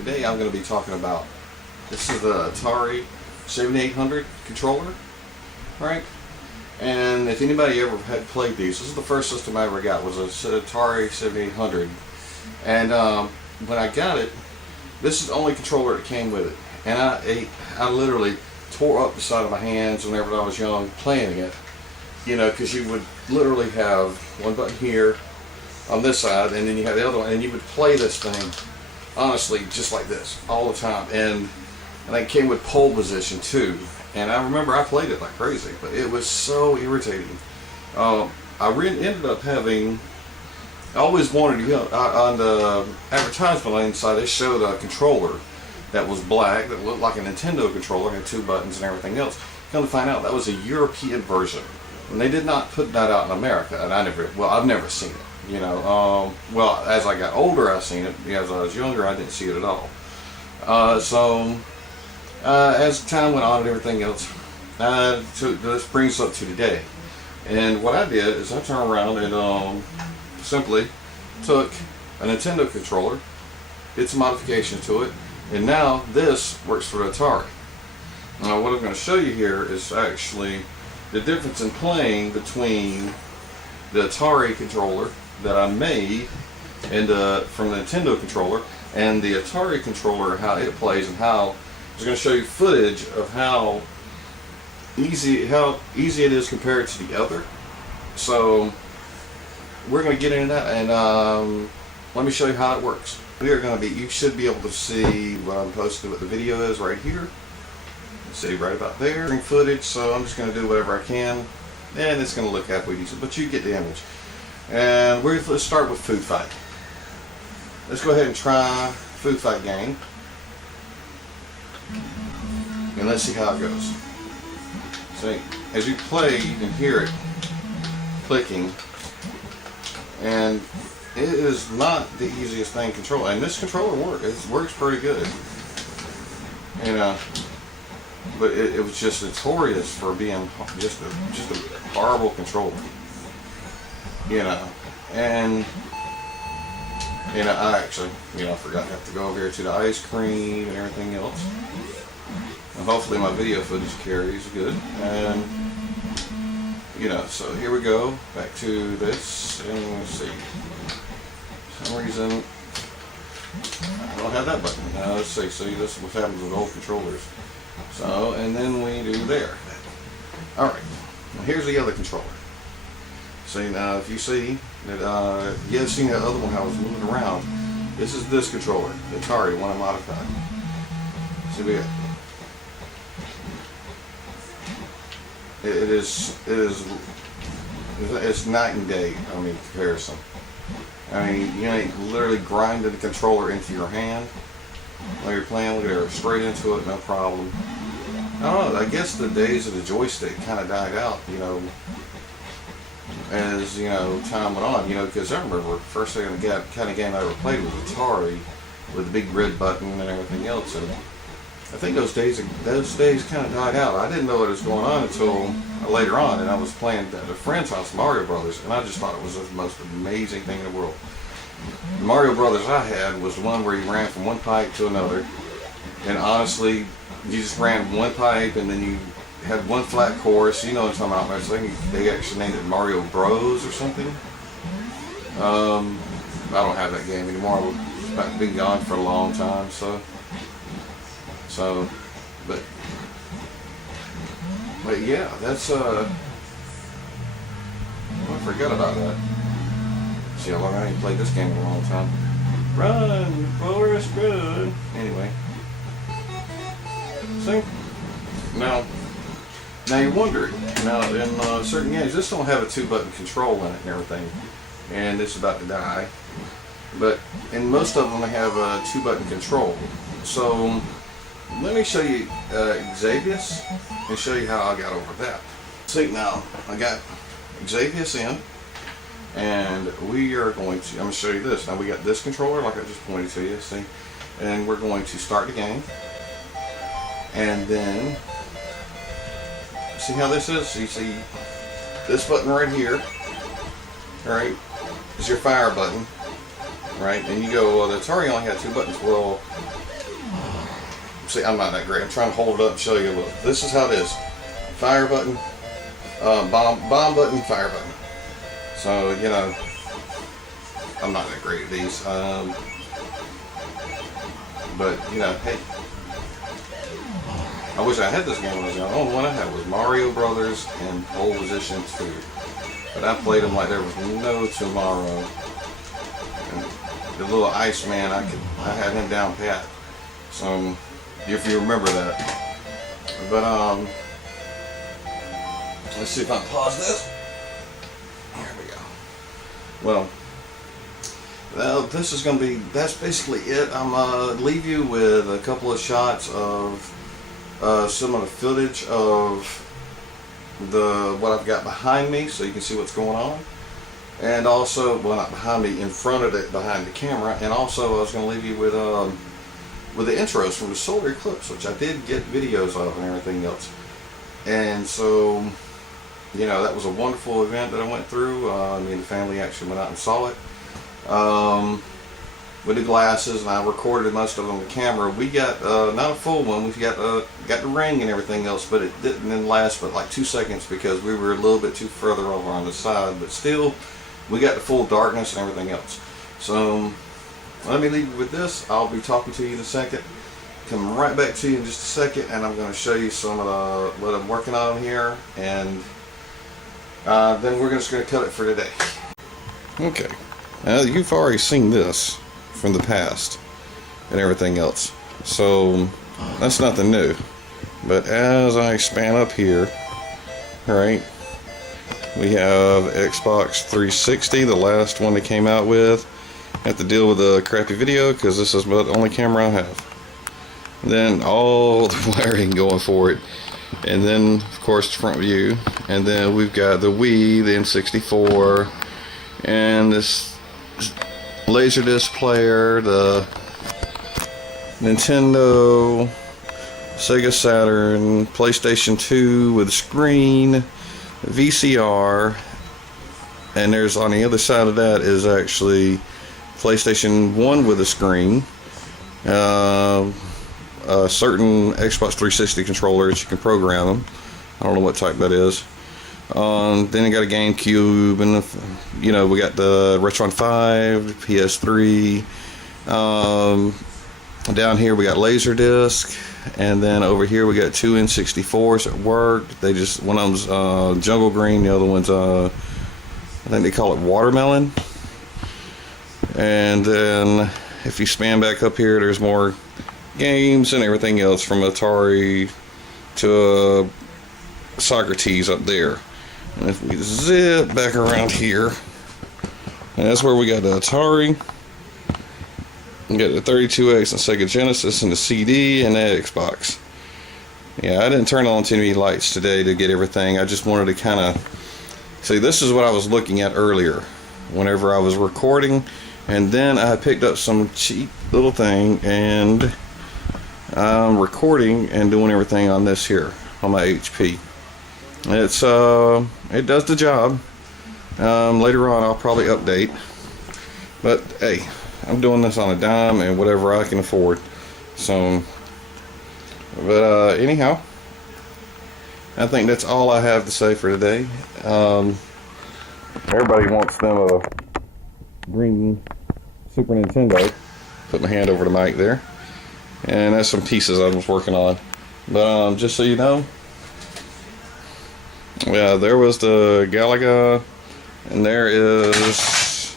Today I'm going to be talking about, this is the Atari 7800 controller, right? And if anybody ever had played these, this is the first system I ever got, was a Atari 7800. And when I got it, this is the only controller that came with it. And I literally tore up the side of my hands whenever I was young playing it. You know, because you would literally have one button here on this side, and then you have the other one, and you would play this thing, honestly, just like this, all the time. And it came with pole position too. And I remember I played it like crazy, but it was so irritating. I ended up having, I always wanted to, on the advertisement on the inside, they showed a controller that was black, that looked like a Nintendo controller, had 2 buttons and everything else. Come to find out, that was a European version. And they did not put that out in America, and I've never seen it, you know. Well, as I got older, I've seen it. As I was younger, I didn't see it at all. As time went on and everything else, this brings us up to today. And what I did is I turned around and simply took a Nintendo controller, did some modifications to it, and now this works for Atari. Now what I'm going to show you here is actually the difference in playing between the Atari controller that I made and from the Nintendo controller and the Atari controller, how it plays, and how I was going to show you footage of how easy it is compared to the other. So we're going to get into that, and let me show you how it works. We are going to be, you should be able to see what I'm posting, what the video is right here. See right about there. Footage, so I'm just going to do whatever I can, and it's going to look halfway decent, but you get the image. And let's start with Food Fight. Let's go ahead and try Food Fight game, and let's see how it goes. See, as you play, you can hear it clicking, and it is not the easiest thing to control. And this controller works pretty good, you know. But it was just notorious for being just a horrible controller, you know. And I actually, forgot to have to go over here to the ice cream and everything else. And hopefully my video footage carries good. And so here we go back to this, and let's see. For some reason I don't have that button. Now let's see. See, this is what happens with old controllers. So, and then we do there. Alright, now here's the other controller. See, now if you see that, you have seen that other one I was moving around. This is this controller, the Atari, one I modified. See, it's night and day, comparison. You literally grinding the controller into your hand while you're playing. Look at her, straight into it, no problem. I don't know, I guess the days of the joystick kind of died out, as, time went on, because I remember the first kind of game I ever played was Atari, with the big red button and everything else, and I think those days kind of died out. I didn't know what was going on until later on, and I was playing at a friend's house, Mario Brothers, and I just thought it was the most amazing thing in the world. The Mario Brothers I had was the one where you ran from one pipe to another, and honestly, you just ran one pipe, and then you had one flat course. You know what I'm talking about? I think they actually named it Mario Bros or something. I don't have that game anymore. I've been gone for a long time, but yeah, that's I forgot about that. See how long I ain't played this game in a long time. Run, Forrest, run. Anyway. See? Now you're wondering, in certain games, this don't have a 2-button control in it and everything, and it's about to die. But in most of them, they have a 2-button control. So let me show you Xavius and show you how I got over that. See, now I got Xavius in, and we are going to, I'm going to show you this. Now we got this controller, like I just pointed to you, see, and we're going to start the game, and then see how this is. So you see this button right here, all right, is your fire button. right? And you go, well, the Atari only had 2 buttons. Well, see, I'm not that great. I'm trying to hold it up and show you. Look, this is how it is. Fire button, bomb button, fire button. So, you know, I'm not that great at these. But, you know, hey, I wish I had this game when I was young. The only one I had was Mario Brothers and Pole Position 2. But I played them like there was no tomorrow. And the little Iceman, I had him down pat. So, if you remember that. But, let's see if I can pause this. There we go. Well, this is going to be, that's basically it. I'm going to leave you with a couple of shots of some of the footage of what I've got behind me, so you can see what's going on. And also, well, not behind me, in front of it, behind the camera. And also, I was going to leave you with the intros from the solar eclipse, which I did get videos of and everything else. And so, you know, that was a wonderful event that I went through. Me and the family actually went out and saw it. With the glasses, and I recorded most of them on the camera. We got not a full one. We got the ring and everything else, but it didn't last but like 2 seconds because we were a little bit too further over on the side. But still, we got the full darkness and everything else. So let me leave you with this. I'll be talking to you in a second. Come right back to you in just a second, and I'm going to show you some of what I'm working on here, and then we're just going to cut it for today. Okay. Now you've already seen this from the past and everything else, so that's nothing new. But as I span up here, right, we have Xbox 360, the last one they came out with. I have to deal with a crappy video because this is the only camera I have. And then all the wiring going for it, and then of course the front view, and then we've got the Wii, the N64, and this Laserdisc player, the Nintendo, Sega Saturn, PlayStation 2 with a screen, VCR, and there's on the other side of that is actually PlayStation 1 with a screen, a certain Xbox 360 controllers, you can program them. I don't know what type that is. Then you got a GameCube, and you know, we got the Retron 5, PS3. Down here we got Laserdisc, and then over here we got 2 N64s that worked. They just, one of them's Jungle Green, the other one's I think they call it Watermelon. And then if you span back up here, there's more games and everything else, from Atari to Socrates up there. And if we zip back around here, and that's where we got the Atari, we got the 32X and Sega Genesis and the CD and the Xbox. Yeah, I didn't turn on too many lights today to get everything. I just wanted to kind of see, this is what I was looking at earlier whenever I was recording, and then I picked up some cheap little thing, and I'm recording and doing everything on this here on my HP. It's it does the job. Later on I'll probably update, but hey, I'm doing this on a dime and whatever I can afford. So, but anyhow, I think that's all I have to say for today. Everybody wants them a green Super Nintendo. Put my hand over the mic there, and that's some pieces I was working on. But just so you know, yeah, there was the Galaga, and there is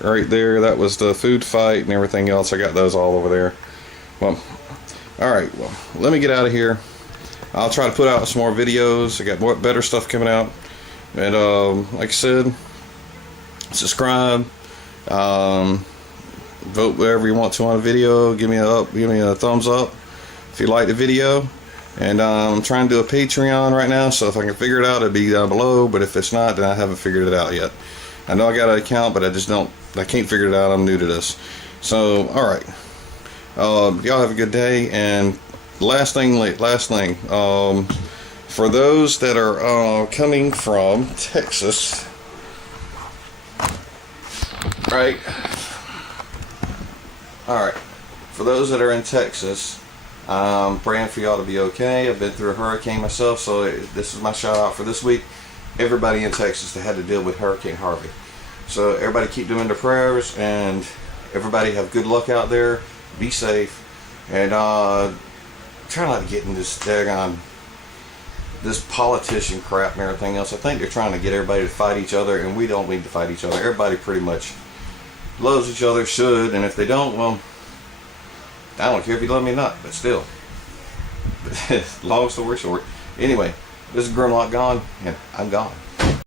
right there, that was the food fight and everything else. I got those all over there. Well, alright, well, let me get out of here. I'll try to put out some more videos. I got more better stuff coming out. And like I said, subscribe, vote whatever you want to on a video. Give me a thumbs up if you like the video. And I'm trying to do a Patreon right now, so if I can figure it out, it'll be down below. But if it's not, then I haven't figured it out yet. I know I got an account, but I can't figure it out. I'm new to this. So, alright. Y'all have a good day. And last thing, for those that are coming from Texas, right? Alright, for those that are in Texas, I'm praying for y'all to be okay. I've been through a hurricane myself, so this is my shout out for this week. Everybody in Texas that had to deal with Hurricane Harvey. So everybody keep doing their prayers, and everybody have good luck out there. Be safe, and try not to get in this daggone this politician crap and everything else. I think they're trying to get everybody to fight each other, and we don't need to fight each other. Everybody pretty much loves each other, should, and if they don't, well, I don't care if you love me or not, but still. Long story short. Anyway, this is Grimlock gone, and I'm gone.